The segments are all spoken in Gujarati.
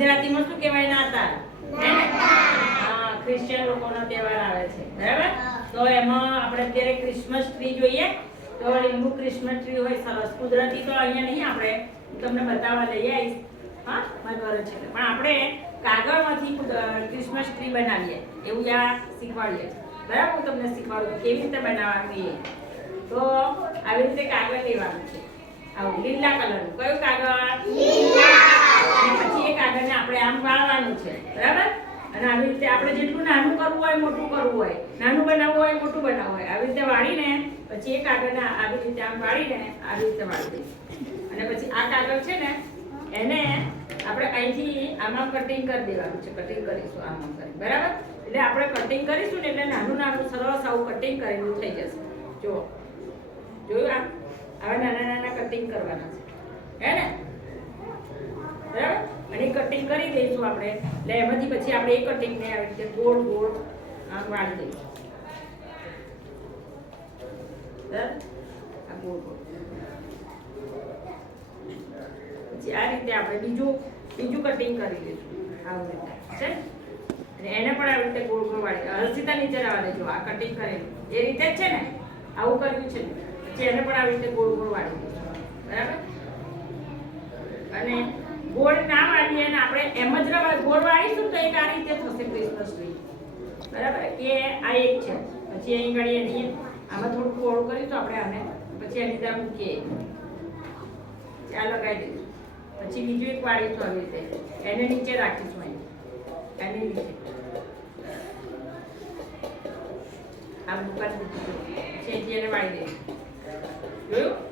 ગુજરાતીમાં શું કહેવાય? નાતાલ. હા લોકોનો તહેવાર આવે છે. બરાબર? તો એમાં આપણે અત્યારે ક્રિસમસ ટ્રી જોઈએ. તો લીંબુ ક્રિસમસ ટ્રી હોય સરસ. કુદરતી તો અહીંયા નહીં આપણે. તમને બતાવવા લઈ આવીશ. હા મારું છે. પણ આપણે કાગળમાંથી ક્રિસમસ ટ્રી બનાવીએ. એવું આ શીખવાડીએ. બરાબર? હું તમને શીખવાડું કેવી રીતે બનાવવાનું એ. તો આવી રીતે કાગળ લેવાનું છે. આવું લીલા કલરનું. કયું કાગળ અને પછી એ કાગળને આપણે આમ વાળવાનું છે બરાબર અને આવી રીતે આપણે જેટલું નાનું કરવું હોય, મોટું કરવું હોય. નાનું બનાવવું હોય, મોટું બનાવવું હોય. આવી રીતે વાળીને પછી એ કાગળને આવી રીતે આમ વાળીને આવી રીતે વાળી દઈશું અને પછી આ કાગળ છે ને, એને આપણે અહીંથી આમાં કટિંગ કરી દેવાનું છે. કટિંગ કરીશું આમાં કરી. બરાબર? એટલે આપણે કટિંગ કરીશું ને એટલે નાનું નાનું સરસ આવું કટિંગ કરેલું થઈ જશે. જુઓ. જોયું આમ આવા નાના નાના કટિંગ કરવાના છે. હે ને? બરાબર કરી દઈશું આપણે. એટલે એમાંથી પછી આપણે એ કટિંગને આવી રીતે ગોળ ગોળ આમ વાળી દઈશું. આ ગોળ ગોળ. પછી આ રીતે આપણે બીજું બીજું કટિંગ કરી દઈશું. આવી રીતે. અને એને પણ આવી રીતે ગોળ વાળી, હલસીતા નીચે રહેવા દેજો. આ કટિંગ કરેલું. એ રીતે છે ને? આવું કર્યું છે. પછી એને પણ આવી રીતે ગોળ ગોળ બરાબર? અને ગોળ ના વાળીએ ને આપણે એમ જ રવા ગોળ વાળીશું તો એક આ રીતે થશે ક્રિસમસ ટ્રી બરાબર? એ આ એક છે. પછી અહીં ઘડી એની આમાં થોડું કર્યું કરીશું આપણે આને. પછી એની અંદર મૂકીએ. આ લગાવી દઈશું પછી બીજું એક વાળીશું આવી રીતે. એને નીચે રાખીશું અહીં. એની નીચે. આમ દુકાન પછી એને વાળી દઈશું જોયું?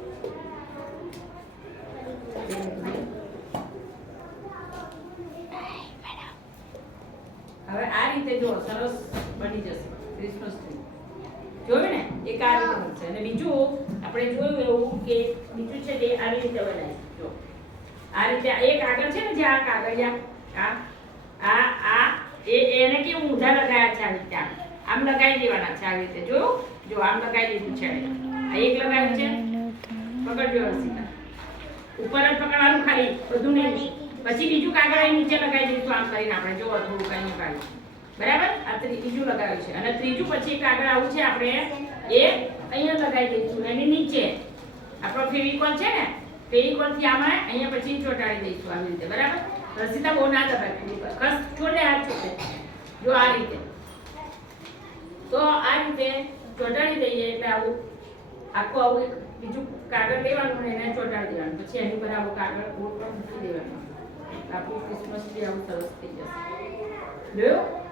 રીતે જો સરસ બની જશે ક્રિસમસ ટ્રી જોયું ને? એક આ રીતે છે અને બીજું, આપણે જોયું એવું કે બીજું છે તે આવી રીતે બનાવીશું જો. આ રીતે એક આગળ છે ને, જે આ કાગળિયા, આ આ એ, એને કેવું ઊંધા લગાયા છે આ રીતે આમ. લગાવી દેવાના છે આવી રીતે. જો જો, આમ લગાવી દીધું છે આ એક લગાવ્યું છે. પકડજો હર્ષિતા ઉપર જ પકડવાનું ખાલી. બધું નહીં. પછી બીજું કાગળ નીચે લગાવી દઈશું, આમ કરીને આપણે. જો થોડુંક અહીં કાઢ્યું. બરાબર? આ ત્રીજું લગાવ્યું છે. અને ત્રીજું પછી એક આવું છે, આપણે એ અહીંયા લગાવી દઈશું. એની નીચે. આપણો ફેવિકોલ છે ને ફેવિકોલથી આમાં અહીંયા પછી ચોંટાડી દઈશું આવી રીતે. બરાબર? રસીતા બહુ ના દબાય કસ છોડે આ છોડે જો આ રીતે. તો આ રીતે ચોંટાડી દઈએ એટલે આવું આખું આવું એક બીજું કાગળ લેવાનું એને ચોંટાડી દેવાનું. પછી એની પર આવું કાગળ ગોળ પર મૂકી દેવાનું. આપણું ક્રિસમસ ટ્રી આવું સરસ થઈ જશે. જોયું?